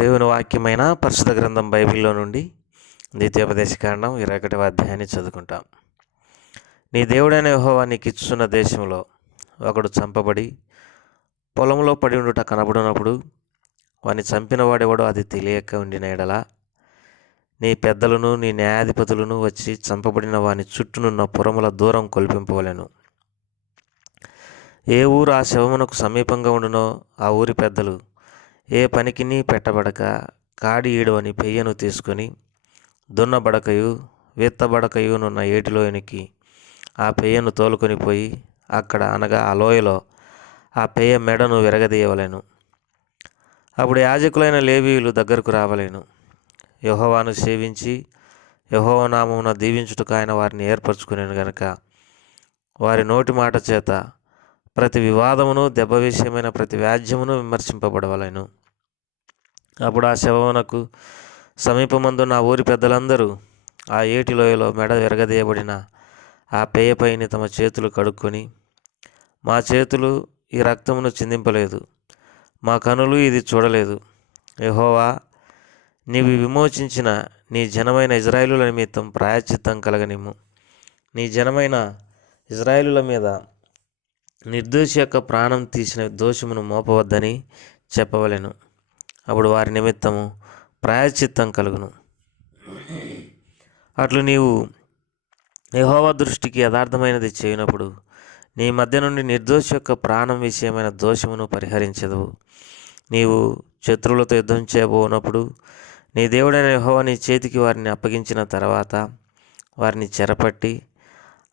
దేవుని వాక్యమైన పరిశుద్ధ గ్రంథం బైబిల్లో నుండి ద్వితీయోపదేశకాండం 21వ అధ్యాయాన్ని చదువుకుంటాం. నీ దేవుడైన యెహోవా నీకు ఇచ్చుచున్న దేశంలో ఒకడు చంపబడి పొలంలో పడి ఉండుట కనబడినప్పుడు వాని చంపిన వాడెవడో అది తెలియక ఉండిన ఎడల నీ పెద్దలను నీ న్యాయాధిపతులను వచ్చి చంపబడిన వాని చుట్టూనున్న పురముల దూరం కొల్పింపవలెను. ఏ ఊరు ఆ శవమునకు సమీపంగా ఉండునో ఆ ఊరి పెద్దలు ఏ పనికిని పెట్టబడక కాడి ఈడు అని పెయ్యను తీసుకొని దున్నబడకయు విత్తబడకయునున్న ఏటిలోనికి ఆ పెయ్యను తోలుకొని పోయి అక్కడ అనగా ఆ లోయలో ఆ పెయ్య మెడను విరగదీయవలెను. అప్పుడు యాజకులైన లేవీయులు దగ్గరకు రావలేను. యెహోవాను సేవించి యెహోవా నామమున దీవించుటకు ఆయన వారిని ఏర్పరచుకునేను గనుక వారి నోటి మాట చేత ప్రతి వివాదమును దెబ్బ విషయమైన ప్రతి వ్యాజ్యమును విమర్శింపబడవలెను. అప్పుడు ఆ శవమునకు సమీపమందున్న ఆ ఊరి పెద్దలందరూ ఆ ఏటి లోయలో మెడ విరగదీయబడిన ఆ పేయపైని తమ చేతులు కడుక్కొని, మా చేతులు ఈ రక్తమును చిందింపలేదు, మా కనులు ఇది చూడలేదు. యెహోవా, నీవు విమోచించిన నీ జనమైన ఇజ్రాయేలుల నిమిత్తం ప్రాయశ్చిత్తం కలగనిమ్ము. నీ జనమైన ఇజ్రాయేలుల మీద నిర్దోషి యొక్క ప్రాణం తీసిన దోషమును మోపవద్దని చెప్పవలెను. అప్పుడు వారి నిమిత్తము ప్రాయశ్చిత్తం కలుగును. అట్లు నీవు యెహోవా దృష్టికి యథార్థమైనది చేయనప్పుడు నీ మధ్య నుండి నిర్దోషి యొక్క ప్రాణం విషయమైన దోషమును పరిహరించదు. నీవు శత్రువులతో యుద్ధం చేయబోనప్పుడు నీ దేవుడైన యెహోవా నీ చేతికి వారిని అప్పగించిన తర్వాత వారిని చెరపట్టి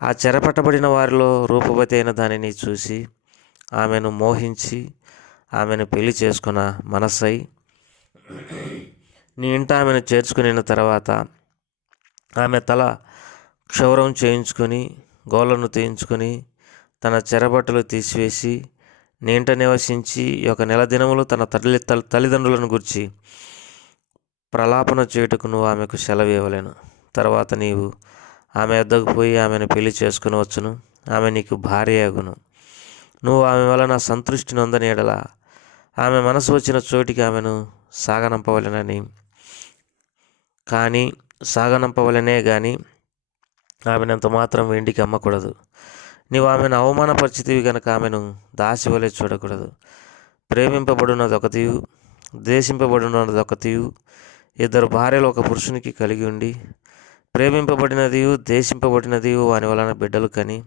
ఆ చెరపట్టబడిన వారిలో రూపవతి అయిన దానిని చూసి ఆమెను మోహించి ఆమెను పెళ్లి చేసుకున్న మనస్సై నీ ఇంట ఆమెను చేర్చుకుని తర్వాత ఆమె తల క్షౌరం చేయించుకొని గోళ్ళను తీయించుకొని తన చెరబట్టలు తీసివేసి నీ ఇంట నివసించి 1 నెల దినములు తన తల్లిదండ్రులను గురించి ప్రలాపన చేయుటకు నువ్వు ఆమెకు సెలవు ఇవ్వలేను. తర్వాత నీవు ఆమె వద్దకు పోయి ఆమెను పెళ్లి చేసుకుని వచ్చును. ఆమె నీకు భార్య అగును. నువ్వు ఆమె వలన సంతృష్టి నొందని ఎడల ఆమె మనసు వచ్చిన చోటికి ఆమెను సాగనంపవలనే కానీ ఆమెనంత మాత్రం వెండికి అమ్మకూడదు. నీవు ఆమెను అవమానపరిచితివి గనక ఆమెను దాసి వలె చూడకూడదు. ప్రేమింపబడినదొకతియు దేశింపబడినదొకతియు 2 భార్యలు ఒక పురుషునికి కలిగి ఉండి ప్రేమింపబడినదియు దేశింపబడినదియు వాని వలన బిడ్డలు కని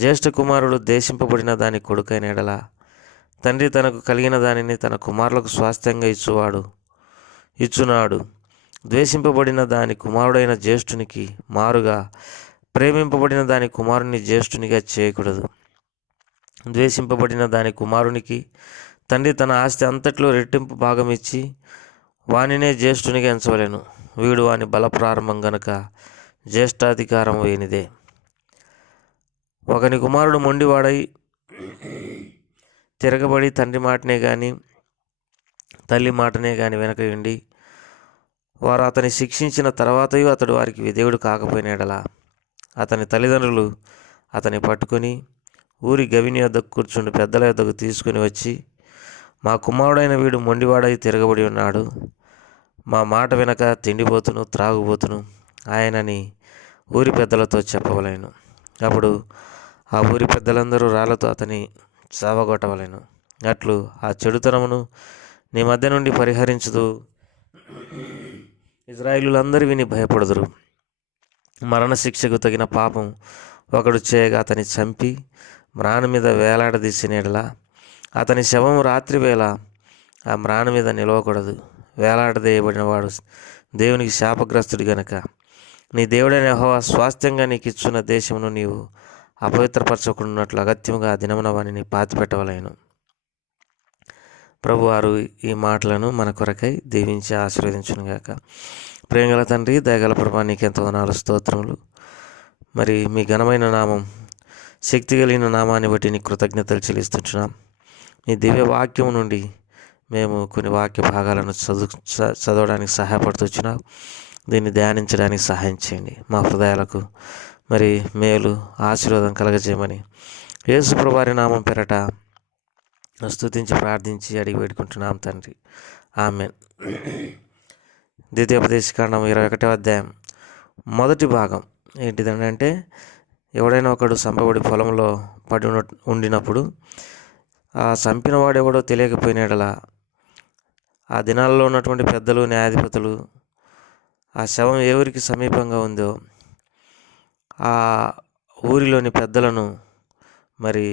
జ్యేష్ఠ కుమారుడు దేశింపబడిన దాని కొడుకైన ఎడల తండ్రి తనకు కలిగిన దానిని తన కుమారులకు స్వాస్థ్యంగా ఇచ్చునాడు. ద్వేషింపబడిన దాని కుమారుడైన జ్యేష్ఠునికి మారుగా ప్రేమింపబడిన దాని కుమారుని జ్యేష్ఠునిగా చేయకూడదు. ద్వేషింపబడిన దాని కుమారునికి తండ్రి తన ఆస్తి అంతట్లో రెట్టింపు భాగం ఇచ్చి వానినే జ్యేష్ఠునిగా ఎంచవలెను. వీడు వాని బల ప్రారంభం గనుక జ్యేష్ఠాధికారం వేనిదే. ఒకని కుమారుడు మొండివాడై తిరగబడి తండ్రి మాటనే గాని తల్లి మాటనే గాని వెనకయుండి వారు అతని శిక్షించిన తర్వాతయు అతడు వారికి విధేయుడు కాకపోయిన ఎడల అతని తల్లిదండ్రులు అతని పట్టుకొని ఊరి గవిని వద్దకు కూర్చుండి పెద్దల వద్దకు తీసుకుని వచ్చి, మా కుమారుడైన వీడు మొండివాడై తిరగబడి ఉన్నాడు, మా మాట వినక తిండిపోతును త్రాగుబోతును ఆయనని ఊరి పెద్దలతో చెప్పవలేను. అప్పుడు ఆ ఊరి పెద్దలందరూ రాళ్లతో అతని చావగొట్టవలెను. అట్లు ఆ చెడుతనమును నీ మధ్య నుండి పరిహరించదు. ఇజ్రాయేలులందరూ విని భయపడుదురు. మరణశిక్షకు తగిన పాపం ఒకడు చేయగా అతని చంపి మ్రాను మీద వేలాడదీసిన యెడల అతని శవము రాత్రి వేళ ఆ మ్రాను మీద నిలవకూడదు. వేలాడదీయబడిన వాడు దేవునికి శాపగ్రస్తుడు గనక నీ దేవుడైన యెహోవా స్వాస్థ్యంగా నీకు ఇచ్చున్న దేశమును నీవు అపవిత్రపరచకున్నట్లు అగత్యముగా ఆ దినమున వానిని పాతిపెట్టవలేను. ప్రభువారు ఈ మాటలను మన కొరకై దీవించి ఆశీర్వదించునుగాక. ప్రేమగల తండ్రి, దయగల ప్రభా, నీకెంతో వందనాలు, స్తోత్రములు. మరి మీ ఘనమైన నామం, శక్తి కలిగిన నామాన్ని బట్టి నీ కృతజ్ఞతలు చెల్లిస్తుంటున్నాం. నీ దివ్య వాక్యం నుండి మేము కొన్ని వాక్య భాగాలను చదవడానికి సహాయపడుతున్నాం. దీన్ని ధ్యానించడానికి సహాయం చేయండి. మా హృదయాలకు మరి మేలు ఆశీర్వాదం కలగజేయమని యేసు ప్రభువారి నామం పేరట స్తుతించి ప్రార్థించి అడిగి వేడుకుంటున్నాం తండ్రి. ఆమెన్. ద్వితీయోపదేశకాండం 21వ అధ్యాయం మొదటి భాగం ఏంటిదంటే, ఎవడైనా ఒకడు చంపబడి పొలంలో పడి ఉండినప్పుడు ఆ చంపిన వాడెవడో తెలియకపోయినాడలా ఆ దినాల్లో ఉన్నటువంటి పెద్దలు, న్యాయాధిపతులు ఆ శవం ఎవరికి సమీపంగా ఉందో ఆ ఊరిలోని పెద్దలను మరి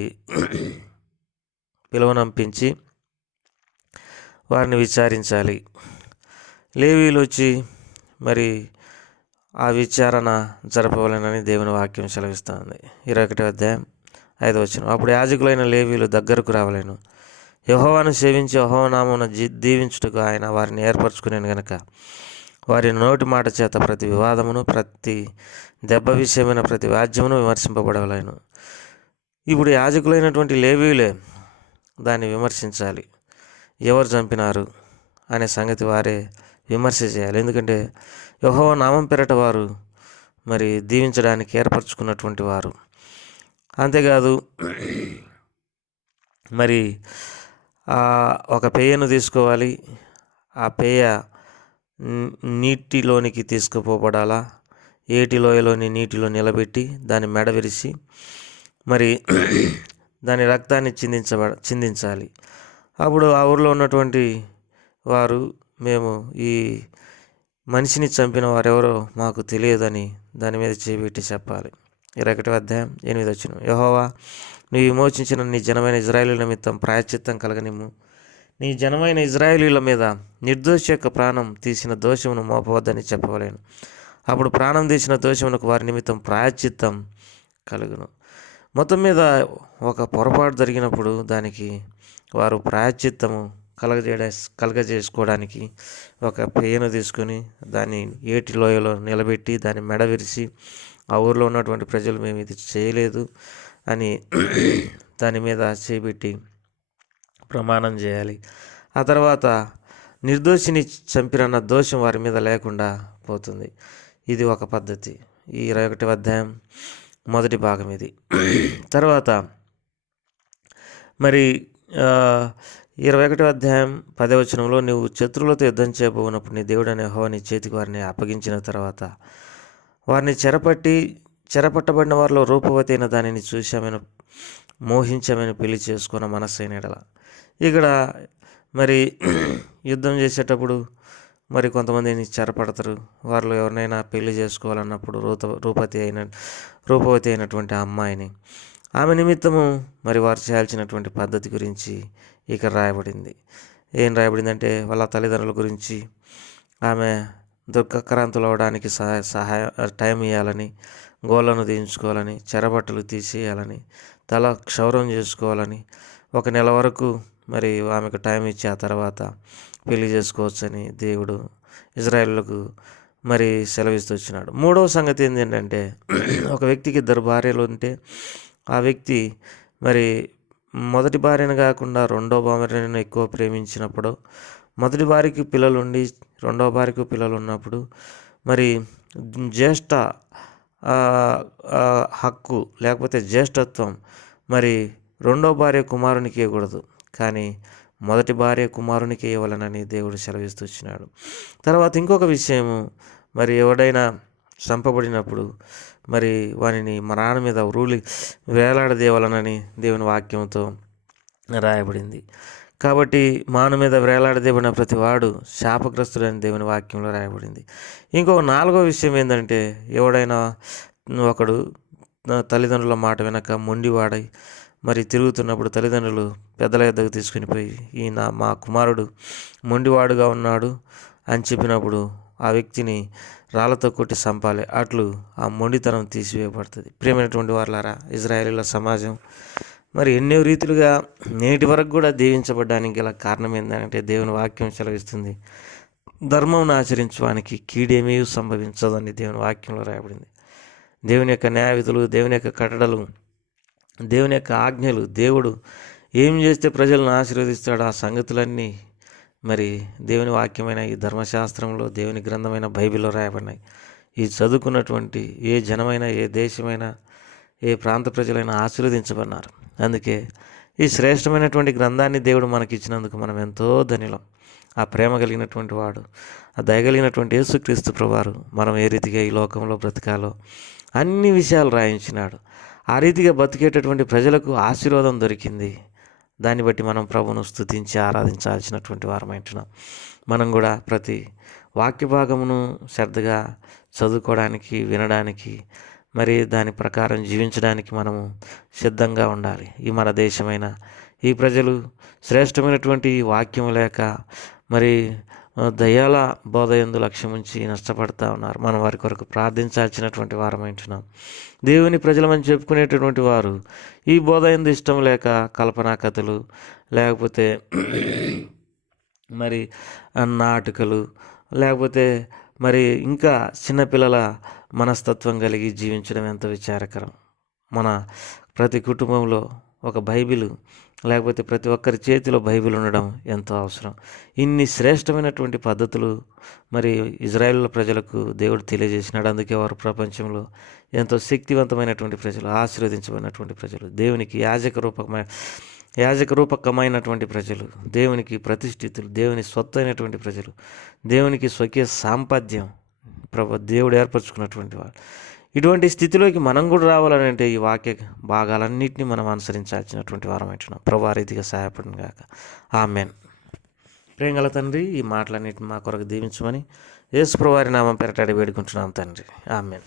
పిలువనంపించి వారిని విచారించాలి. లేవీయులు వచ్చి మరి ఆ విచారణ జరపవలెనని దేవుని వాక్యం సెలవిస్తుంది. 21వ అధ్యాయం 5వ వచనం. అప్పుడు యాజకులైన లేవీయులు దగ్గరకు రావలేను. యెహోవాను సేవించి యెహోవా నామమున దీవించుటకు ఆయన వారిని ఏర్పరచుకునేను గనుక వారి నోటి మాట చేత ప్రతి వివాదమును, ప్రతి దెబ్బ విషయమైన ప్రతి వ్యాజ్యమును విమర్శింపబడవలేను. ఇప్పుడు యాజకులైనటువంటి లేవీయులే దాన్ని విమర్శించాలి. ఎవరు చంపినారు అనే సంగతి వారే విమర్శ చేయాలి. ఎందుకంటే యెహోవా నామం పేరట వారు మరి దీవించడానికి ఏర్పరచుకున్నటువంటి వారు. అంతేకాదు మరి ఒక పేయను తీసుకోవాలి. ఆ పేయ నీటిలోనికి తీసుకుపోబడాలా, ఏటి లోయలోని నీటిలో నిలబెట్టి దాన్ని మెడ విరిచి మరి దాని రక్తాన్ని చిందించాలి. అప్పుడు ఆ ఊరిలో ఉన్నటువంటి వారు, మేము ఈ మనిషిని చంపిన వారెవరో మాకు తెలియదని దాని మీద చేపెట్టి చెప్పాలి. 21వ అధ్యాయం 8వ వచనం. యెహోవా, నీవు విమోచించిన నీ జనమైన ఇజ్రాయేలీయుల నిమిత్తం ప్రాయశ్చిత్తం కలగనిమ్ము. నీ జనమైన ఇజ్రాయేలీయుల మీద నిర్దోషి యొక్క ప్రాణం తీసిన దోషమును మోపవద్దని చెప్పవలేను. అప్పుడు ప్రాణం తీసిన దోషమునకు వారి నిమిత్తం ప్రాయశ్చిత్తం కలుగును. మొత్తం మీద ఒక పొరపాటు జరిగినప్పుడు దానికి వారు ప్రాయశ్చిత్తము కలగజేసుకోవడానికి ఒక పేయను తీసుకొని దాన్ని ఏటి లోయలో నిలబెట్టి దాన్ని మెడ విరిచి ఆ ఊరిలో ఉన్నటువంటి ప్రజలు మేము ఇది చేయలేదు అని దాని మీద చేపెట్టి ప్రమాణం చేయాలి. ఆ తర్వాత నిర్దోషిని చంపినన్న దోషం వారి మీద లేకుండా పోతుంది. ఇది ఒక పద్ధతి. ఈ 21వ అధ్యాయం మొదటి భాగం ఇది. తర్వాత మరి 21వ అధ్యాయం 10వ వచనంలో, నువ్వు శత్రువులతో యుద్ధం చేయబోనప్పుడు నీ దేవుడైన యెహోవా నీ చేతికి వారిని అప్పగించిన తర్వాత వారిని చెరపట్టబడిన వారిలో రూపవతి అయిన దానిని చూసి ఆమెను మోహించమని పెళ్లి చేసుకున్న మనస్సైన ఎడల. ఇక్కడ మరి యుద్ధం చేసేటప్పుడు మరి కొంతమందిని చెరపడతారు. వారిలో ఎవరినైనా పెళ్లి చేసుకోవాలన్నప్పుడు రూపవతి అయినటువంటి ఆ అమ్మాయిని, ఆమె నిమిత్తము మరి వారు చేయాల్సినటువంటి పద్ధతి గురించి ఇక్కడ రాయబడింది. ఏం రాయబడిందంటే, వాళ్ళ తల్లిదండ్రుల గురించి, ఆమె దుఃఖాక్రాంతులు అవడానికి టైం ఇవ్వాలని, గోళ్ళను తీయించుకోవాలని, చెరబట్టలు తీసేయాలని, తల క్షౌరం చేసుకోవాలని, 1 నెల వరకు మరి ఆమెకు టైం ఇచ్చి ఆ తర్వాత పెళ్లి చేసుకోవచ్చని దేవుడు ఇజ్రాయేలులకు మరి సెలవిస్తూ వచ్చినాడు. 3వ సంగతి ఏంటంటే, ఒక వ్యక్తికి 2 భార్యలు ఉంటే ఆ వ్యక్తి మరి మొదటి భార్యను కాకుండా 2వ భార్యను ఎక్కువ ప్రేమించినప్పుడు, మొదటి భార్యకి పిల్లలు ఉండి 2వ భార్యకు పిల్లలు ఉన్నప్పుడు మరి జ్యేష్ఠ హక్కు లేకపోతే జ్యేష్ఠత్వం మరి 2వ భార్య కుమారునికి ఇవ్వకూడదు, కానీ మొదటి భార్య కుమారునికి ఇవ్వాలనని దేవుడు సెలవిస్తూ వచ్చినాడు. తర్వాత ఇంకొక విషయము, మరి ఎవడైనా చంపబడినప్పుడు మరి వానిని మరాణ మీద వేలాడదేవాలనని దేవుని వాక్యంతో రాయబడింది. కాబట్టి మాను మీద వేలాడదేబడిన ప్రతి వాడు శాపగ్రస్తుడని దేవుని వాక్యంలో రాయబడింది. ఇంకొక 4వ విషయం ఏంటంటే, ఎవడైనా ఒకడు తల్లిదండ్రుల మాట వెనక మొండివాడై మరి తిరుగుతున్నప్పుడు తల్లిదండ్రులు పెద్దల యొద్దకు తీసుకుని పోయి, మా కుమారుడు మొండివాడుగా ఉన్నాడు అని చెప్పినప్పుడు ఆ వ్యక్తిని రాళ్లతో కొట్టి చంపాలి. అట్లు ఆ మొండితనం తీసివేయబడుతుంది. ప్రియమైనటువంటి వారలారా, ఇజ్రాయేలీల సమాజం మరి ఎన్నో రీతులుగా నేటి వరకు కూడా దీవించబడడానికి గల కారణం ఏంటంటే, దేవుని వాక్యం సెలవిస్తుంది, ధర్మం ఆచరించడానికి కీడేమీ సంభవించదని దేవుని వాక్యంలో రాయబడింది. దేవుని యొక్క న్యాయవిధులు, దేవుని యొక్క కట్టడలు, దేవుని యొక్క ఆజ్ఞలు, దేవుడు ఏం చేస్తే ప్రజలను ఆశీర్వదిస్తాడో ఆ సంగతులన్నీ మరి దేవుని వాక్యమైన ఈ ధర్మశాస్త్రంలో, దేవుని గ్రంథమైన బైబిల్లో రాయబడినాయి. ఈ చదువుకున్నటువంటి ఏ జనమైనా, ఏ దేశమైనా, ఏ ప్రాంత ప్రజలైనా ఆశీర్వదించబడినారు. అందుకే ఈ శ్రేష్టమైనటువంటి గ్రంథాన్ని దేవుడు మనకిచ్చినందుకు మనం ఎంతో ధన్యులం. ఆ ప్రేమ కలిగినటువంటి వాడు, ఆ దయగలిగినటువంటి యేసుక్రీస్తు ప్రభువారు మనం ఏ రీతిగా ఈ లోకంలో బ్రతకాలో అన్ని విషయాలు రాయించినాడు. ఆ రీతిగా బతికేటటువంటి ప్రజలకు ఆశీర్వాదం దొరికింది. దాన్ని బట్టి మనం ప్రభువును స్తుతించి ఆరాధించాల్సినటువంటి వారమైంటున్నాం. మనం కూడా ప్రతి వాక్య భాగమును శ్రద్ధగా చదువుకోవడానికి, వినడానికి, మరి దాని ప్రకారం జీవించడానికి మనము సిద్ధంగా ఉండాలి. ఈ మన దేశమైన ఈ ప్రజలు శ్రేష్టమైనటువంటి వాక్యం లేక మరి దయాల బోధ యందు లక్ష్యముంచి నష్టపడతా ఉన్నారు. మనం వారి కొరకు ప్రార్థించాల్సినటువంటి వారమైంటున్నాం. దేవుని ప్రజలమని చెప్పుకునేటటువంటి వారు ఈ బోధ యందు ఇష్టం లేక కల్పనా కథలు, లేకపోతే మరి నాటకాలు, లేకపోతే మరి ఇంకా చిన్నపిల్లల మనస్తత్వం కలిగి జీవించడం ఎంత విచారకరం. మన ప్రతి కుటుంబంలో ఒక బైబిల్, లేకపోతే ప్రతి ఒక్కరి చేతిలో బైబిల్ ఉండడం ఎంతో అవసరం. ఇన్ని శ్రేష్టమైనటువంటి పద్ధతులు మరి ఇజ్రాయేల్ ప్రజలకు దేవుడు తెలియజేసినాడు. అందుకే వారు ప్రపంచంలో ఎంతో శక్తివంతమైనటువంటి ప్రజలు, ఆశీర్వదించబడినటువంటి ప్రజలు, దేవునికి యాజక రూపకమైనటువంటి ప్రజలు, దేవునికి ప్రతిష్ఠితులు, దేవుని స్వత్తు అయినటువంటి ప్రజలు, దేవునికి స్వకీయ సాంపద్యం దేవుడు ఏర్పరచుకున్నటువంటి వాడు. ఇటువంటి స్థితిలోకి మనం కూడా రావాలంటే ఈ వాక్య భాగాలన్నింటినీ మనం అనుసరించాల్సినటువంటి వారమైంటున్నాం. ప్రభు ఆ రీతిగా సహాయపడిన గాక. ఆమేన్. ప్రేమగల తండ్రి, ఈ మాటలన్నింటిని మా కొరకు దీవించమని యేసు ప్రభువారి నామం పేరట అడిగి వేడుకుంటున్నాం తండ్రి. ఆమేన్.